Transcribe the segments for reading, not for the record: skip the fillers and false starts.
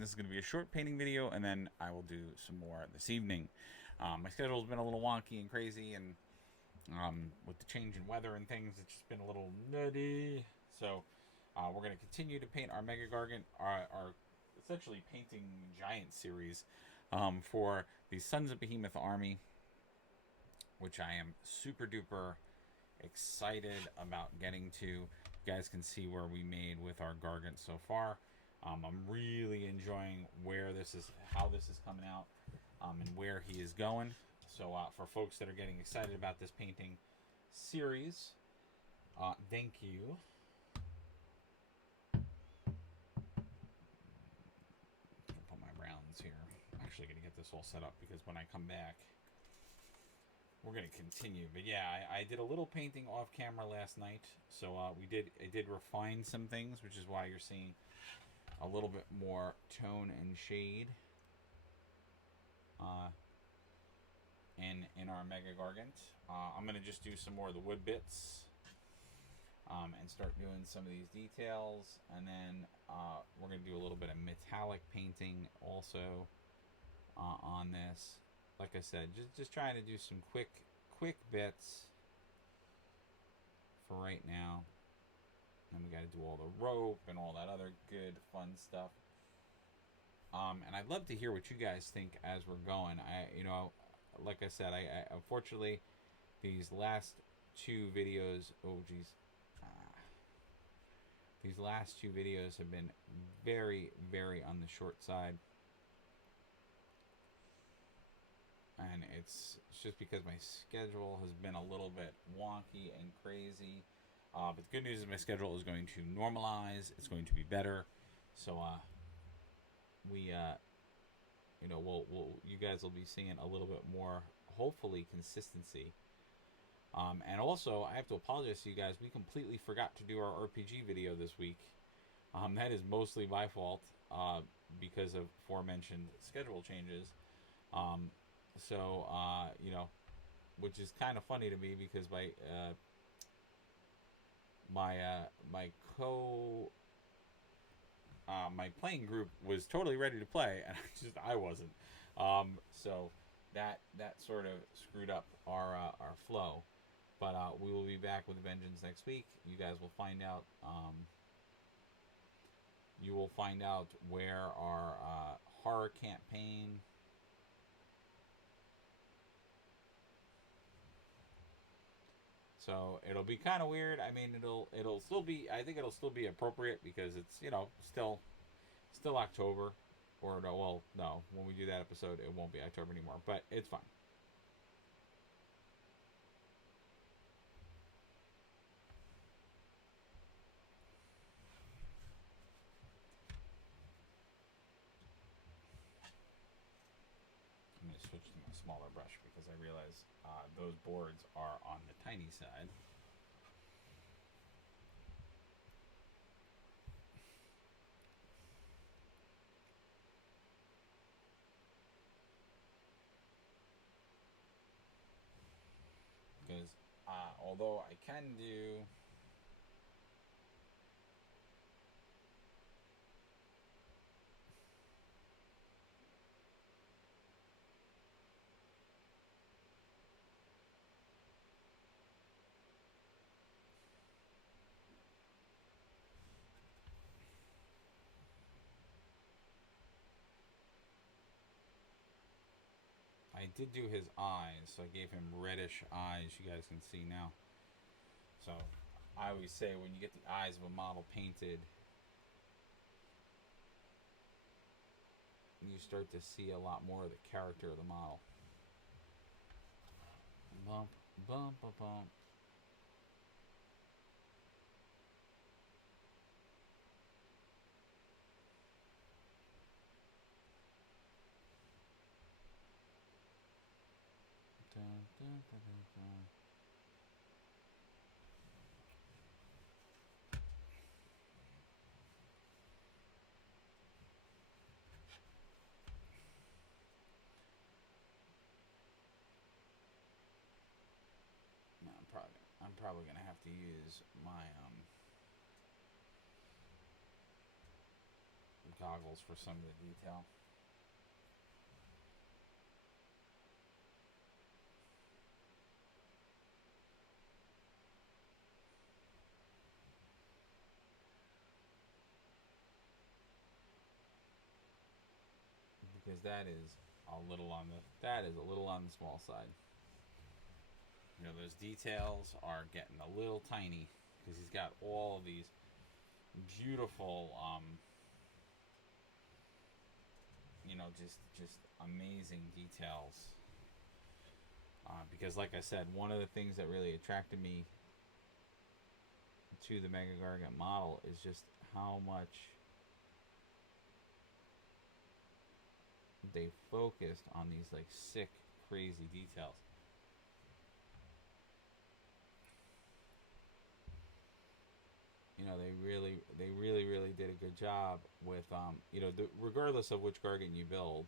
This is going to be a short painting video, and then I will do some more this evening. My schedule's been a little wonky and crazy, and with the change in weather and things, it's just been a little nutty. So we're going to continue to paint our Megagargant, our essentially painting giant series for the Sons of Behemoth army, which I am super duper excited about getting to. You guys can see where we made with our Gargant so far. I'm really enjoying where this is, how this is coming out, and where he is going. So for folks that are getting excited about this painting series, thank you. I'm gonna put my rounds here. I'm actually gonna get this all set up because when I come back, we're gonna continue. But yeah, I did a little painting off camera last night, so I did refine some things, which is why you're seeing a little bit more tone and shade in our Megagargant. I'm gonna just do some more of the wood bits and start doing some of these details, and then we're gonna do a little bit of metallic painting also on this. Like I said, just trying to do some quick bits for right now. And we got to do all the rope and all that other good fun stuff. And I'd love to hear what you guys think as we're going. Like I said, I unfortunately these last two videos. Oh geez, these last two videos have been very, very on the short side. And it's just because my schedule has been a little bit wonky and crazy. But the good news is my schedule is going to normalize. It's going to be better. So you guys will be seeing a little bit more, hopefully, consistency. And also, I have to apologize to you guys. We completely forgot to do our RPG video this week. That is mostly my fault because of aforementioned schedule changes. Which is kind of funny to me because my playing group was totally ready to play, and I wasn't. So that sort of screwed up our flow. But we will be back with a vengeance next week. You guys will find out. You will find out where our horror campaign. So it'll be kind of weird. I mean, it'll still be. I think it'll still be appropriate because it's still October, or no. Well, no. When we do that episode, it won't be October anymore. But it's fine. I'm going to switch to my smaller brush because I realize those boards are on the tiny side. Because although I can do... I did do his eyes, so I gave him reddish eyes, you guys can see now. So I always say when you get the eyes of a model painted, you start to see a lot more of the character of the model. Bump, bump, bump, bump. Dun, dun, dun, dun, dun. No, I'm probably gonna have to use my goggles for some of the detail. Because that is a little on the small side. You know, those details are getting a little tiny because he's got all of these beautiful, you know, just amazing details. Because, like I said, one of the things that really attracted me to the Megagargant model is just how much they focused on these like sick, crazy details. You know, they really did a good job with, you know, regardless of which Gargant you build.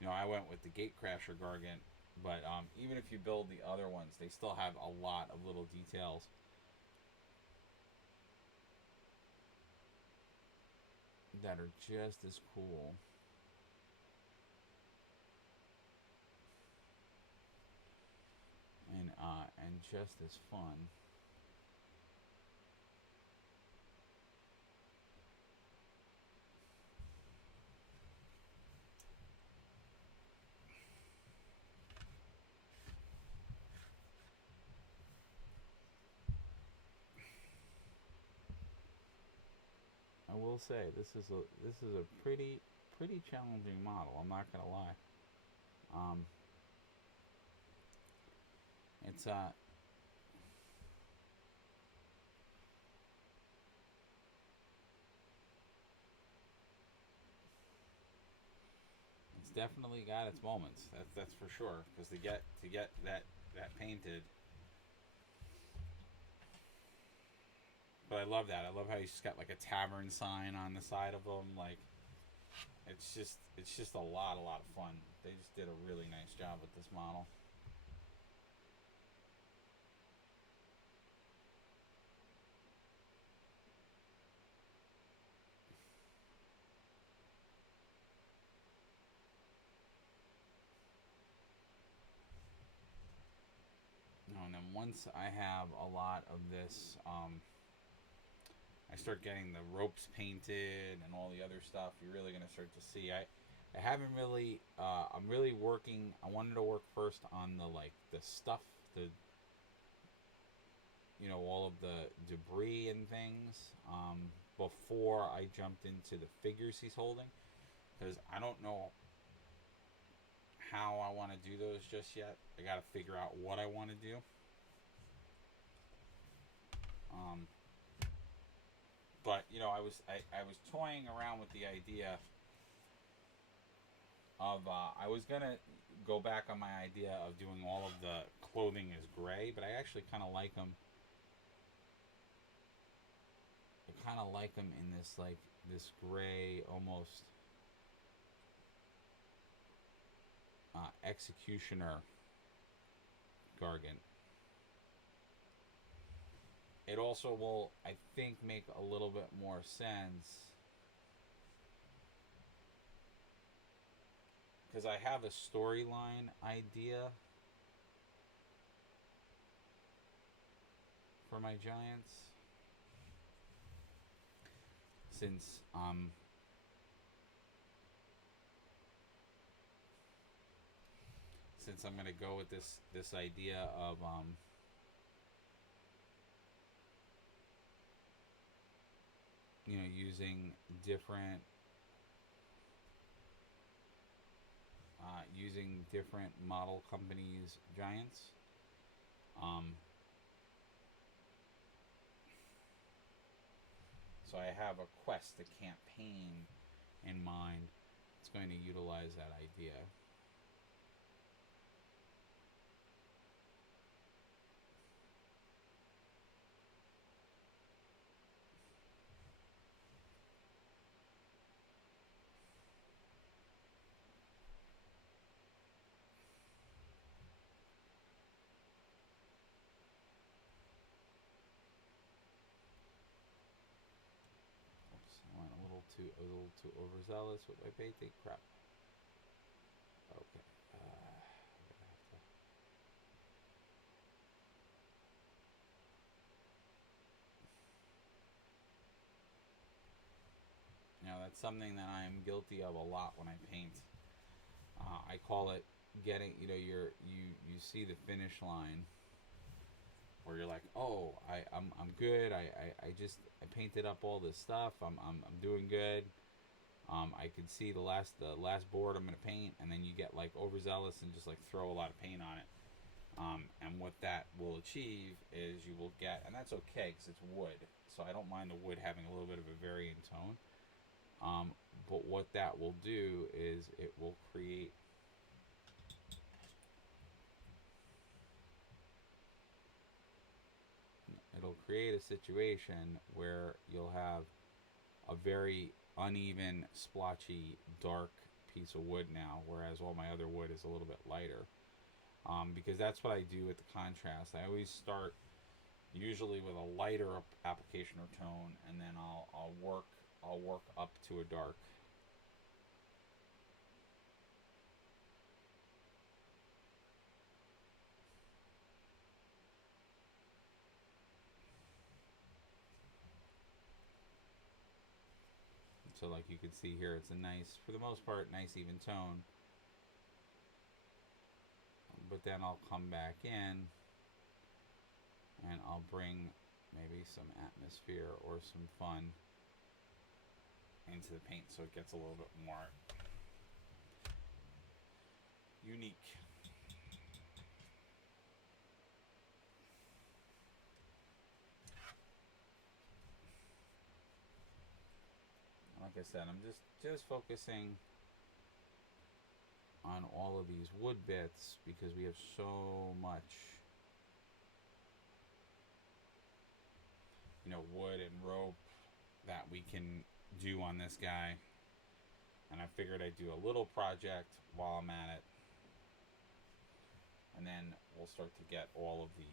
You know, I went with the Gatecrasher Gargant, but even if you build the other ones, they still have a lot of little details that are just as cool. And just as fun. I will say this is a pretty challenging model. I'm not gonna lie. Um, it's it's definitely got its moments. That's for sure. Because to get that painted, but I love that. I love how he's just got like a tavern sign on the side of him. Like it's just a lot of fun. They just did a really nice job with this model. And then once I have a lot of this, I start getting the ropes painted and all the other stuff. You're really gonna start to see. I haven't really. I'm really working. I wanted to work first on the like the stuff, the you know all of the debris and things. Before I jumped into the figures he's holding, because I don't know how I want to do those just yet. I got to figure out what I want to do. Um, but you know, I was toying around with the idea of I was gonna go back on my idea of doing all of the clothing as gray, but I actually kind of like them. I kind of like them in this like this gray almost executioner gargant. It also will, I think, make a little bit more sense because I have a storyline idea for my giants. Since I'm gonna go with this idea of you know using different model companies giants. Um, so I have a quest, a campaign in mind. It's going to utilize that idea. Oops, I went a little too was a little too overzealous with my painting. Crap. Okay. I'm gonna have to. Now that's something that I am guilty of a lot when I paint. I call it getting. You see the finish line where you're like, oh, I'm good. I painted up all this stuff. I'm doing good. I could see the last board I'm gonna paint, and then you get like overzealous and just like throw a lot of paint on it. And what that will achieve is you will get, and that's okay because it's wood, so I don't mind the wood having a little bit of a varying tone. But what that will do is it'll create a situation where you'll have a very uneven, splotchy, dark piece of wood now, whereas all my other wood is a little bit lighter. Because that's what I do with the contrast. I always start usually with a lighter application or tone, and then I'll work up to a dark. So like you can see here, it's a nice, for the most part, nice even tone. But then I'll come back in and I'll bring maybe some atmosphere or some fun into the paint so it gets a little bit more unique. Like I said, I'm just focusing on all of these wood bits because we have so much, wood and rope that we can do on this guy. And I figured I'd do a little project while I'm at it, and then we'll start to get all of the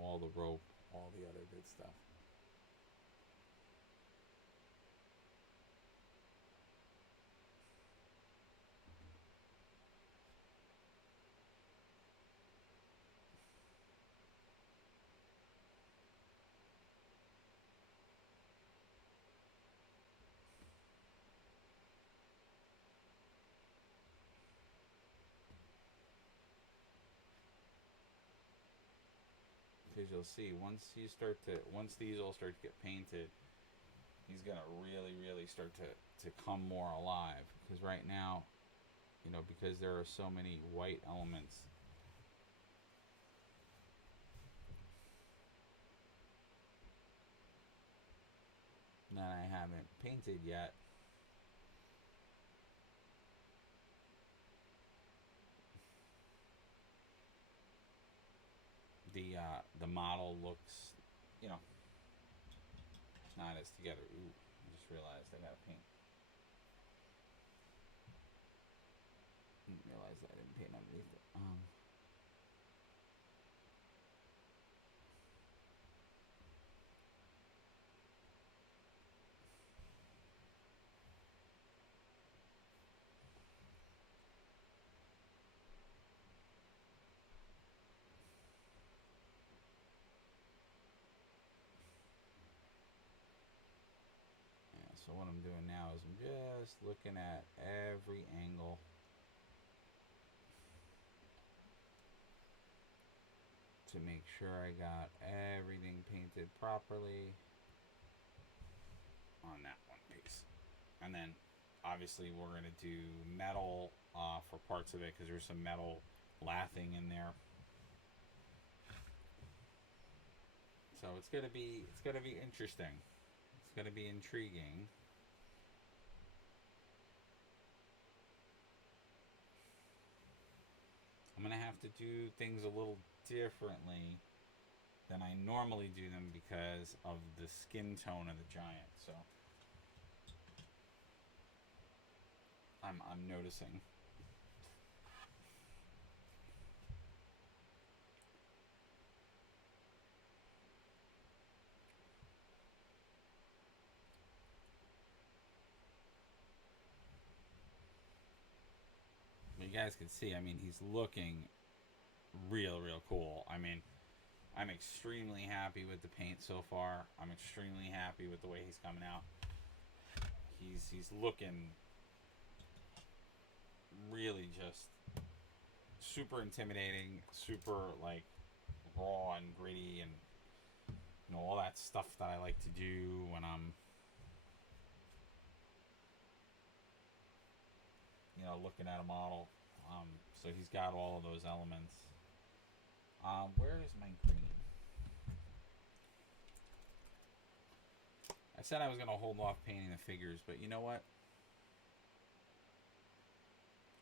all the rope, all the other good stuff. Because you'll see once these all start to get painted, he's gonna really start to come more alive. Because right now, because there are so many white elements that I haven't painted yet, the model looks, not as together. Ooh, I just realized I gotta paint. Didn't realize that I didn't paint underneath it. Yeah, so what I'm doing now is I'm just looking at every angle to make sure I got everything painted properly on that one piece. And then obviously we're going to do metal for parts of it because there's some metal lathing in there. So it's gonna be interesting. It's gonna be intriguing. I'm gonna have to do things a little differently than I normally do them because of the skin tone of the giant. So I'm noticing. guys can see, I mean, he's looking real cool. I mean, I'm extremely happy with the paint so far. I'm extremely happy with the way he's coming out. He's looking really just super intimidating, super like raw and gritty, and you know, all that stuff that I like to do when I'm, you know, looking at a model. So he's got all of those elements. Where is my green? I said I was going to hold off painting the figures, but you know what?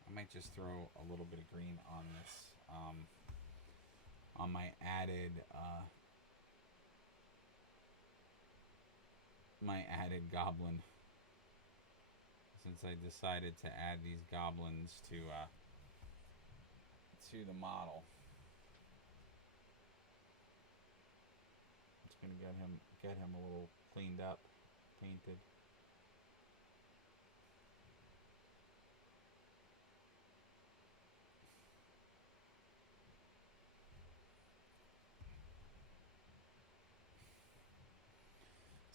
I might just throw a little bit of green on this. On my added goblin. Since I decided to add these goblins to the model. It's gonna get him a little cleaned up, painted.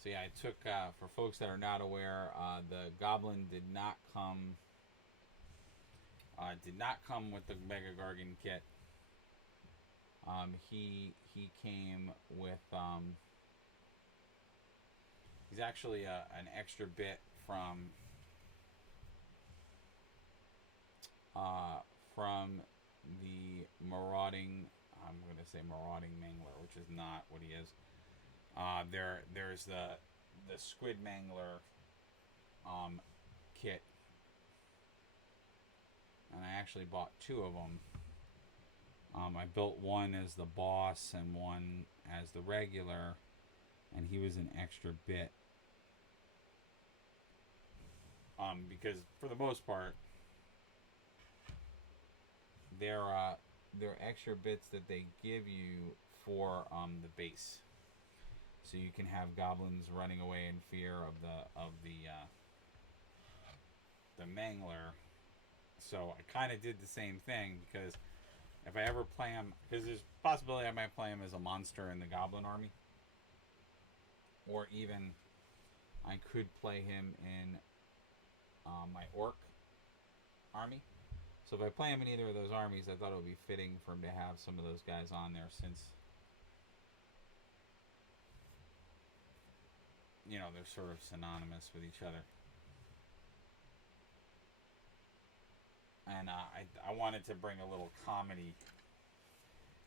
So yeah, I took, for folks that are not aware, the goblin did not come with the Megagargant kit. He came with, he's actually an extra bit from the marauding, I'm going to say marauding mangler, which is not what he is. There's the squid mangler kit, and I actually bought two of them. I built one as the boss and one as the regular, and he was an extra bit. Because for the most part, they're extra bits that they give you for the base, so you can have goblins running away in fear of the mangler. So I kind of did the same thing, because if I ever play him, because there's a possibility I might play him as a monster in the goblin army, or even I could play him in my orc army. So if I play him in either of those armies, I thought it would be fitting for him to have some of those guys on there, since, you know, they're sort of synonymous with each other. And I wanted to bring a little comedy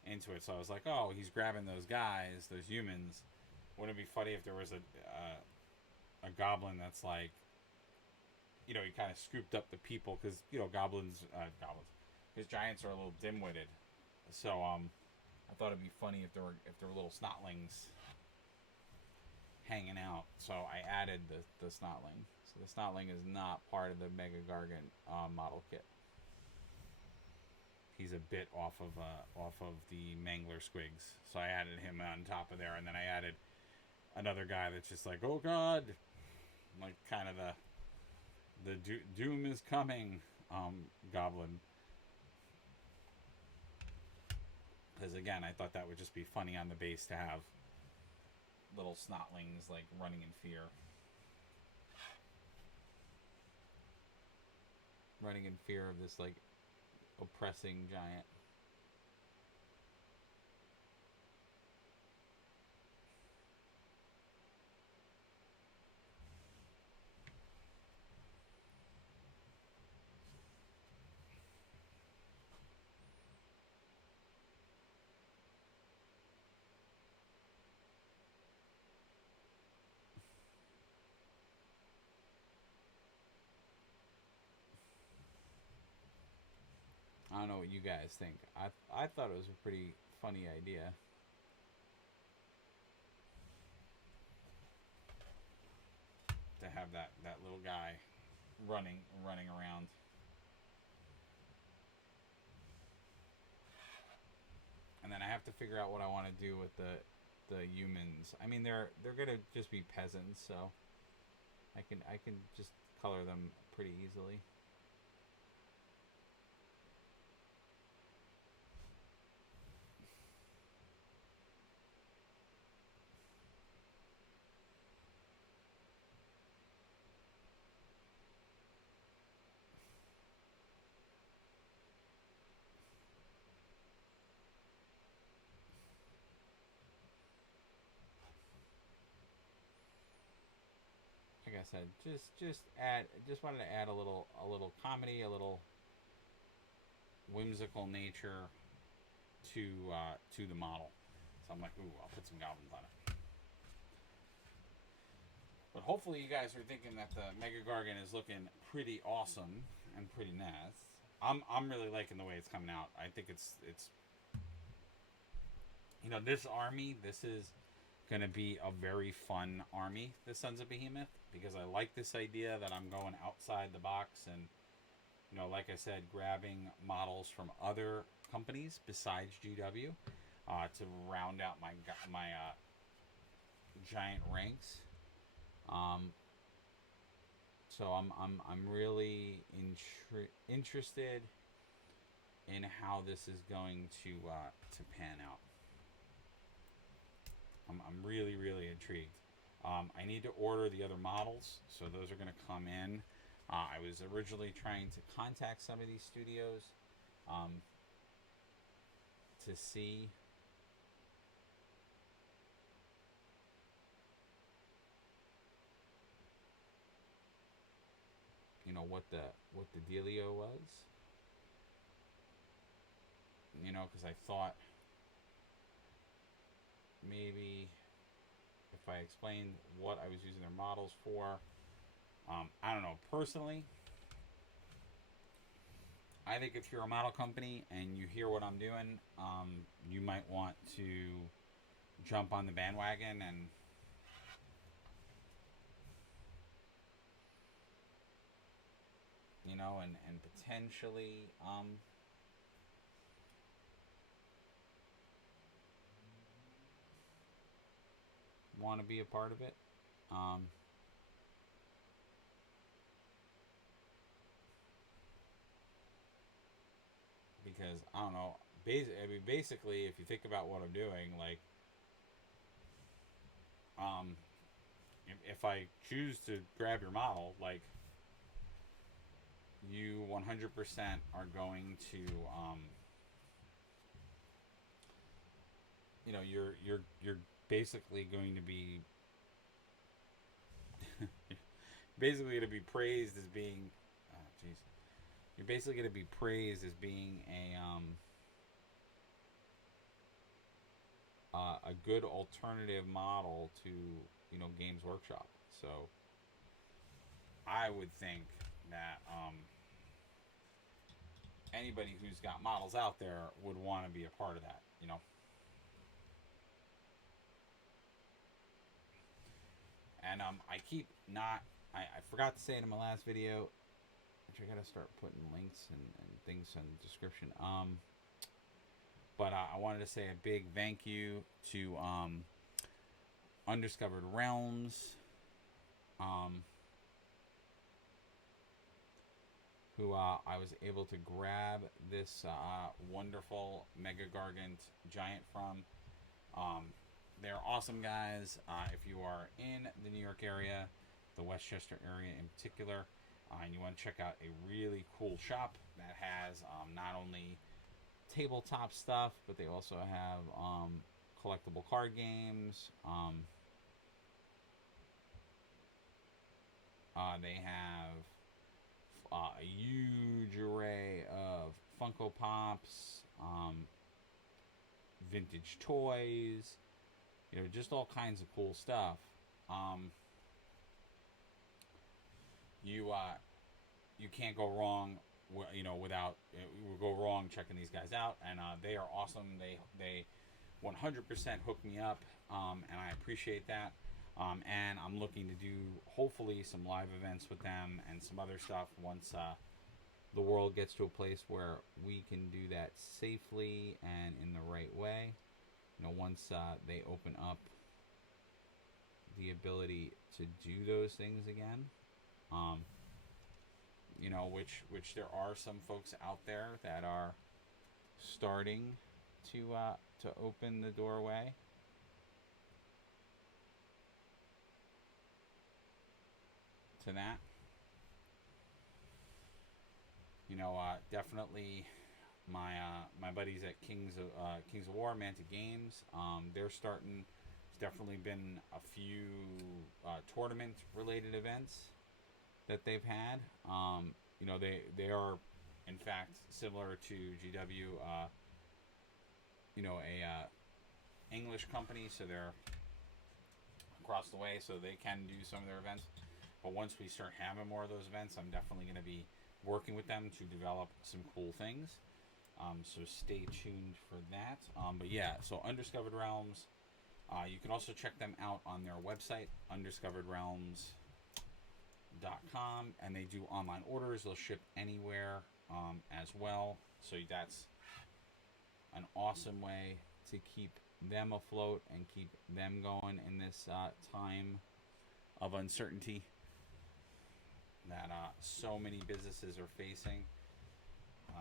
into it, so I was like, oh, he's grabbing those guys, those humans. Wouldn't it be funny if there was a goblin that's like, you know, he kind of scooped up the people, because, you know, goblins, his giants are a little dim-witted. So I thought it'd be funny if there were little snotlings hanging out. So I added the snotling. So the snotling is not part of the Megagargant model kit. He's a bit off of the Mangler Squigs. So I added him on top of there, and then I added another guy that's just like, oh god, like kind of the doom is coming goblin. Because again, I thought that would just be funny on the base to have little snotlings like running in fear. Running in fear of this like oppressing giant. I don't know what you guys think. I thought it was a pretty funny idea. To have that little guy running around. And then I have to figure out what I want to do with the humans. I mean, they're gonna just be peasants, so I can just color them pretty easily. I said, just wanted to add a little comedy, a little whimsical nature to the model. So I'm like, ooh, I'll put some goblins on it. But hopefully you guys are thinking that the Megagargant is looking pretty awesome and pretty nice. I'm really liking the way it's coming out. I think it's this army, this is gonna be a very fun army, the Sons of Behemoth, because I like this idea that I'm going outside the box and like I said, grabbing models from other companies besides GW to round out my giant ranks. So I'm really interested in how this is going to pan out. I'm really intrigued. I need to order the other models, so those are going to come in. I was originally trying to contact some of these studios to see what the dealio was. Because I thought maybe if I explained what I was using their models for, I don't know. Personally, I think if you're a model company and you hear what I'm doing, you might want to jump on the bandwagon and and potentially want to be a part of it. Because I don't know. Basically, if you think about what I'm doing, like, if I choose to grab your model, like, you 100% are going to, you're basically going to be, basically going to be praised as being, you're basically going to be praised as being a good alternative model to Games Workshop. So I would think that anybody who's got models out there would want to be a part of that. And I keep not. I forgot to say it in my last video, which I gotta start putting links and things in the description. But I wanted to say a big thank you to Undiscovered Realms, who I was able to grab this wonderful Megagargant giant from. They're awesome guys. If you are in the New York area, the Westchester area in particular, and you want to check out a really cool shop that has not only tabletop stuff, but they also have collectible card games. They have a huge array of Funko Pops, vintage toys, just all kinds of cool stuff. You can't go wrong, without go wrong checking these guys out, and they are awesome. They 100% hooked me up, and I appreciate that. And I'm looking to do hopefully some live events with them and some other stuff once the world gets to a place where we can do that safely and in the right way. Once they open up the ability to do those things again. Which there are some folks out there that are starting to open the doorway. To that. Definitely my buddies at Kings of War, Mantic Games, they're starting There's definitely been a few tournament related events that they've had. You know, they are in fact similar to GW. You know, a English company, so they're across the way, so they can do some of their events. But once we start having more of those events, I'm definitely going to be working with them to develop some cool things. So stay tuned for that. But yeah, so Undiscovered Realms. You can also check them out on their website, undiscoveredrealms.com, and they do online orders. They'll ship anywhere as well. So that's an awesome way to keep them afloat and keep them going in this time of uncertainty that so many businesses are facing.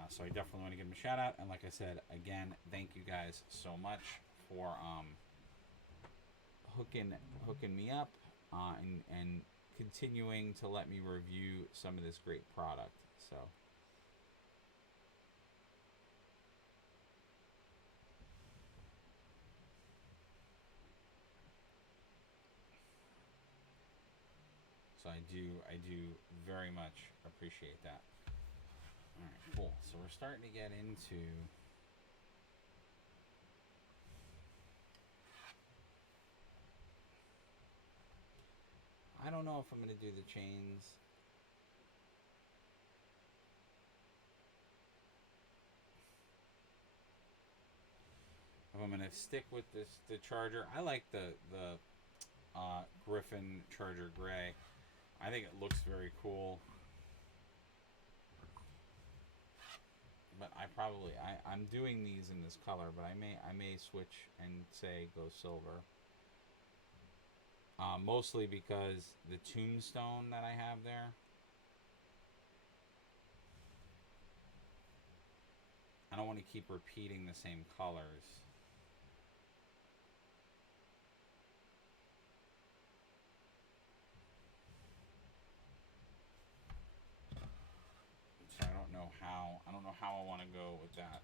So I definitely want to give them a shout out. And like I said, again, thank you guys so much for hooking me up and continuing to let me review some of this great product. So I do very much appreciate that. All right, cool. So we're starting to get into I don't know if I'm going to do the chains. If I'm going to stick with the Charger. I like the Griffin Charger Gray. I think it looks very cool. But I'm doing these in this color, but I may switch and say go silver. Mostly because the tombstone that I have there, I don't want to keep repeating the same colors. So I don't know how I want to go with that.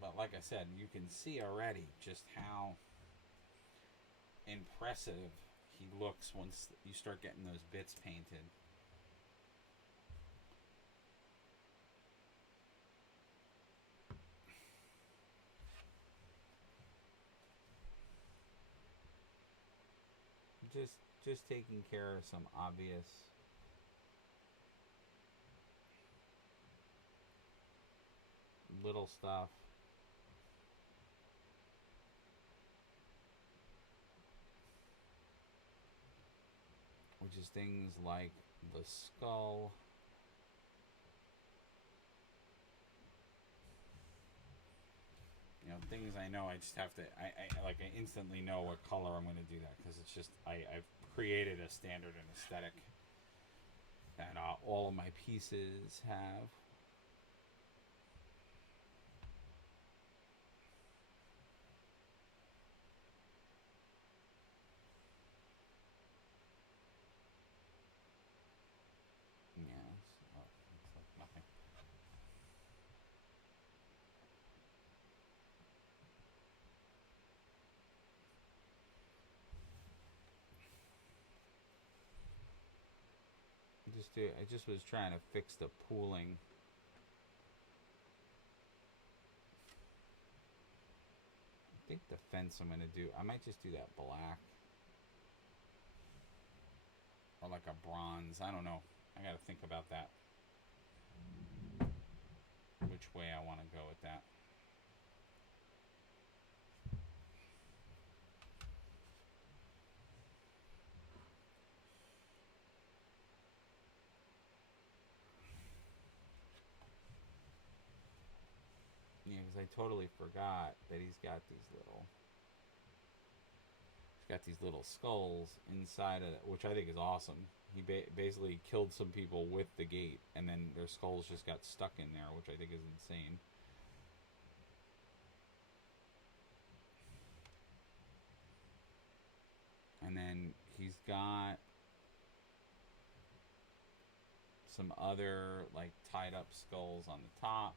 But like I said, you can see already just how impressive he looks once you start getting those bits painted. Just taking care of some obvious little stuff. Which is things like the skull. You know, things I know. I just have to. I instantly know what color I'm going to do that because it's just I've created a standard and aesthetic that all of my pieces have. Yes. Oh, looks like nothing. I just was trying to fix the pooling. I think the fence I'm gonna do. I might just do that black or like a bronze. I don't know. I gotta think about that. Which way I want to go with that. Yeah, because I totally forgot that he's got these little skulls inside of it, which I think is awesome. He basically killed some people with the gate, and then their skulls just got stuck in there, which I think is insane. And then he's got some other like tied up skulls on the top.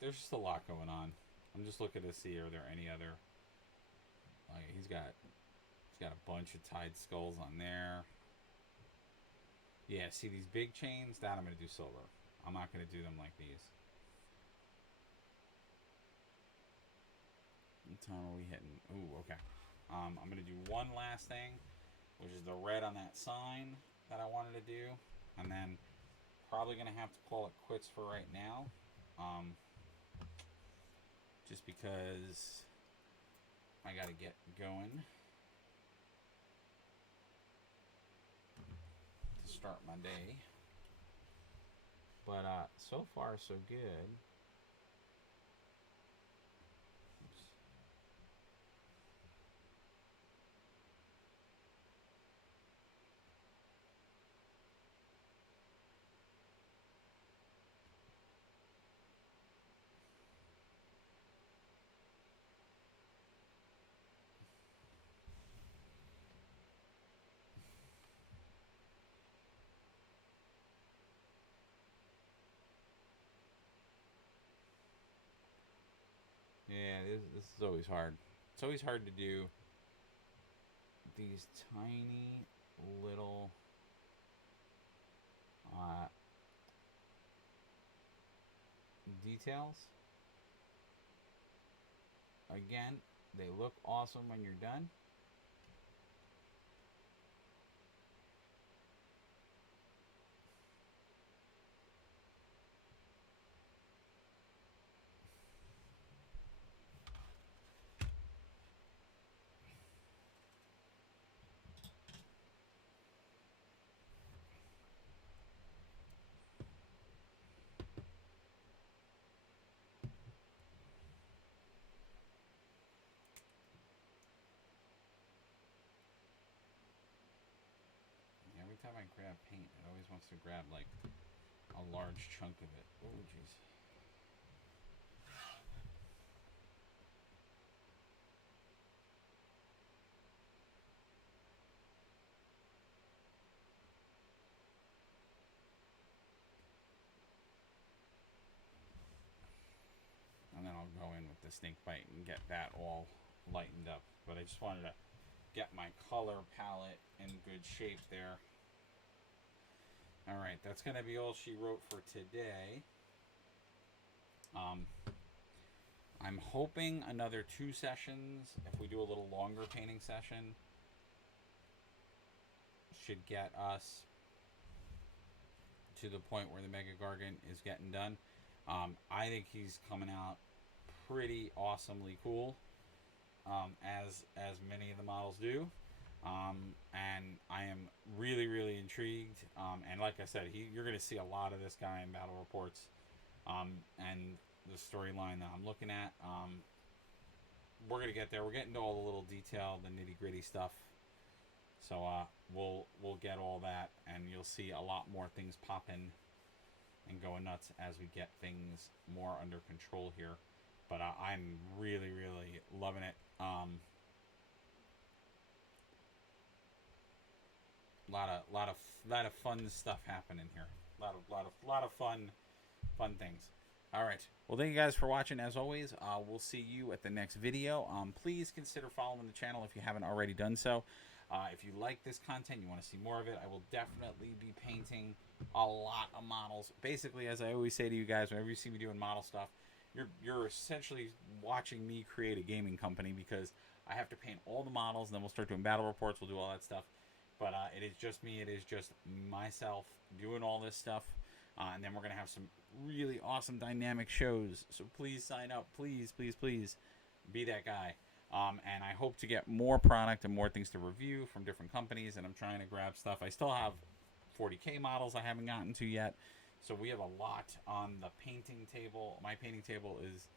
there's just a lot going on. I'm just looking to see, are there any other, like, he's got a bunch of tied skulls on there. Yeah, see these big chains? That I'm going to do silver. I'm not going to do them like these. What time are we hitting? Ooh, okay. I'm going to do one last thing, which is the red on that sign that I wanted to do. And then probably going to have to call it quits for right now. Just because I got to get going to start my day. But so far so good. Oops. Yeah, this is always hard. It's always hard to do these tiny little uh, details. Again, they look awesome when you're done. Every time I grab paint, it always wants to grab like a large chunk of it. Oh, jeez. And then I'll go in with the snake bite and get that all lightened up. But I just wanted to get my color palette in good shape there. Alright, that's going to be all she wrote for today. I'm hoping another 2 sessions, if we do a little longer painting session, should get us to the point where the Megagargant is getting done. I think he's coming out pretty awesomely cool, as many of the models do. And I am really intrigued. And like I said, you're going to see a lot of this guy in battle reports. And the storyline that I'm looking at. We're going to get there. We're getting to all the little detail, the nitty gritty stuff. So we'll get all that, and you'll see a lot more things popping and going nuts as we get things more under control here. But I'm really loving it. Lot of fun stuff happening here. Lot of fun things. All right. Well, thank you guys for watching. As always, we'll see you at the next video. Please consider following the channel if you haven't already done so. If you like this content, you want to see more of it, I will definitely be painting a lot of models. Basically, as I always say to you guys, whenever you see me doing model stuff, you're essentially watching me create a gaming company, because I have to paint all the models, and then we'll start doing battle reports. We'll do all that stuff. But it is just me. It is just myself doing all this stuff. And then we're going to have some really awesome dynamic shows. So please sign up. Please be that guy. And I hope to get more product and more things to review from different companies. And I'm trying to grab stuff. I still have 40K models I haven't gotten to yet. So we have a lot on the painting table. My painting table is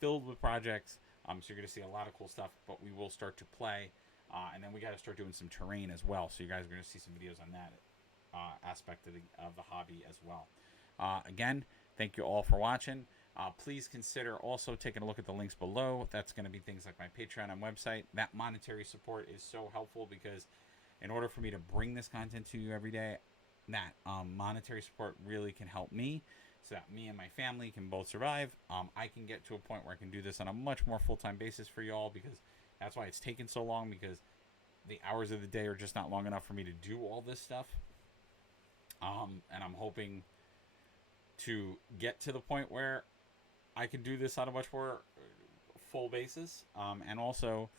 filled with projects. So you're going to see a lot of cool stuff. But we will start to play. And then we got to start doing some terrain as well. So you guys are going to see some videos on that aspect of the hobby as well. Again, thank you all for watching. Please consider also taking a look at the links below. That's going to be things like my Patreon and website. That monetary support is so helpful, because in order for me to bring this content to you every day, that monetary support really can help me. so that me and my family can both survive. I can get to a point where I can do this on a much more full-time basis for y'all, because that's why it's taken so long, because the hours of the day are just not long enough for me to do all this stuff. And I'm hoping to get to the point where I can do this on a much more full basis. And also,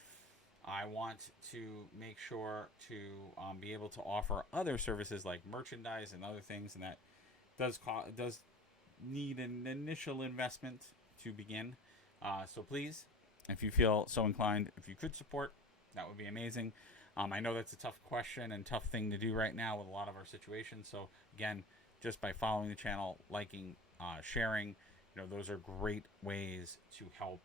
I want to make sure to be able to offer other services like merchandise and other things, and that does need an initial investment to begin. So please, if you feel so inclined, if you could support, that would be amazing. I know that's a tough question and tough thing to do right now with a lot of our situations. So again, just by following the channel, liking, sharing, those are great ways to help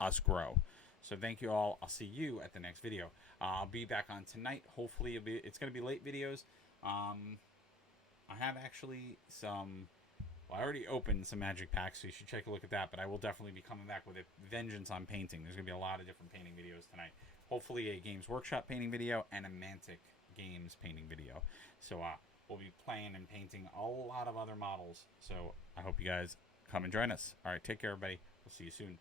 us grow. So thank you all. I'll see you at the next video. I'll be back on tonight. Hopefully it's going to be late videos. I have actually I already opened some magic packs, so you should take a look at that. But I will definitely be coming back with a vengeance on painting. There's going to be a lot of different painting videos tonight. Hopefully a Games Workshop painting video and a Mantic Games painting video. So we'll be playing and painting a lot of other models. So I hope you guys come and join us. All right, take care, everybody. We'll see you soon.